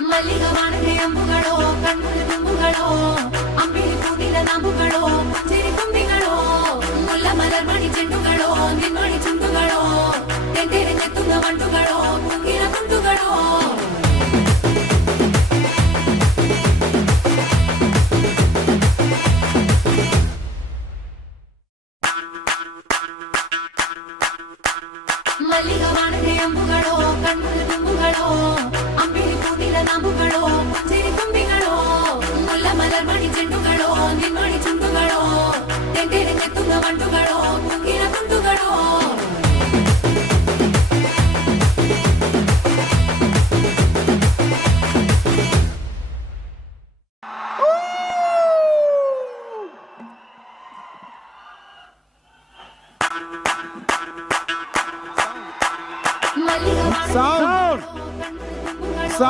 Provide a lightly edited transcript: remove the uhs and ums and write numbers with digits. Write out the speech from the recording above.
മല്ലികവാണന്റെ അമ്പുകളോ കൺമുള്ള തുമ്പുകളോ അമ്പിളി പൂനില നാമ്പുകളോ പുഞ്ചിരി തുമ്പികളോ മുല്ല മലർമണി ചെണ്ടുകളോ നിൻമണി ചുണ്ടുകളോ തെണ്ടെറിഞ്ഞെത്തുന്ന വണ്ടുകളോ പൂങ്കില കുണ്ടുകളോ മല്ലികവാണന്റെ അമ്പുകളോ കൺമുള്ള തുമ്പുകളോ അമ്പിളി പൂനില നാമ്പുകളോ പുഞ്ചിരി തുമ്പികളോ മുല്ല മലർമണി ചെണ്ടുകളോ നിൻമണി ചുണ്ടുകളോ തെണ്ടെറിഞ്ഞെത്തുന്ന വണ്ടുകളോ പൂങ്കില കുണ്ടുകളോ